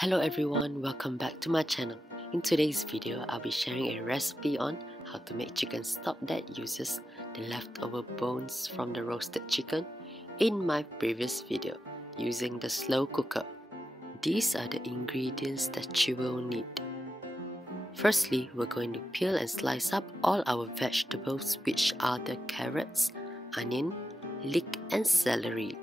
Hello everyone, welcome back to my channel. In today's video, I'll be sharing a recipe on how to make chicken stock that uses the leftover bones from the roasted chicken in my previous video using the slow cooker. These are the ingredients that you will need. Firstly, we're going to peel and slice up all our vegetables, which are the carrots, onion, leek and celery.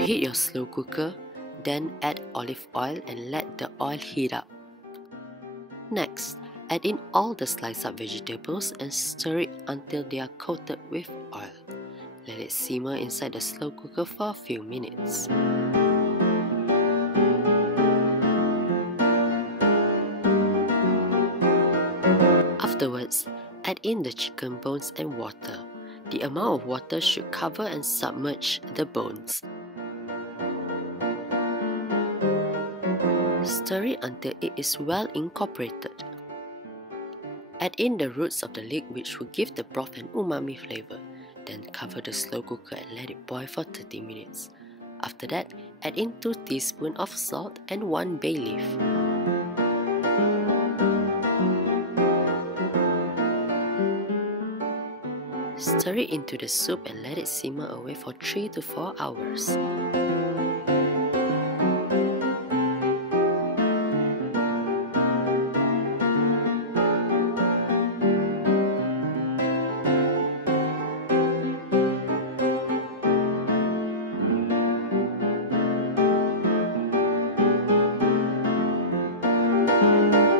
Preheat your slow cooker, then add olive oil and let the oil heat up. Next, add in all the sliced up vegetables and stir it until they are coated with oil. Let it simmer inside the slow cooker for a few minutes. Afterwards, add in the chicken bones and water. The amount of water should cover and submerge the bones. Stir it until it is well incorporated. Add in the roots of the leek, which will give the broth an umami flavor. Then cover the slow cooker and let it boil for 30 minutes. After that, add in 2 teaspoons of salt and 1 bay leaf. Stir it into the soup and let it simmer away for 3 to 4 hours.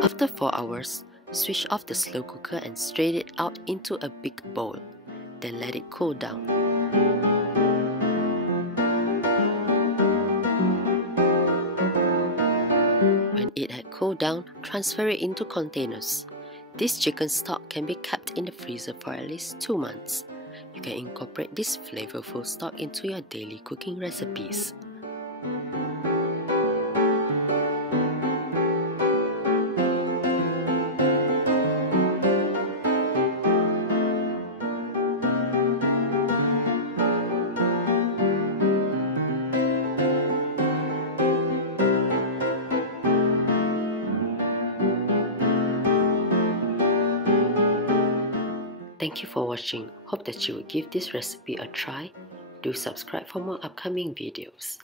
After 4 hours, switch off the slow cooker and strain it out into a big bowl. Then let it cool down. When it had cooled down, transfer it into containers. This chicken stock can be kept in the freezer for at least 2 months. You can incorporate this flavorful stock into your daily cooking recipes. Thank you for watching. Hope that you will give this recipe a try. Do subscribe for more upcoming videos.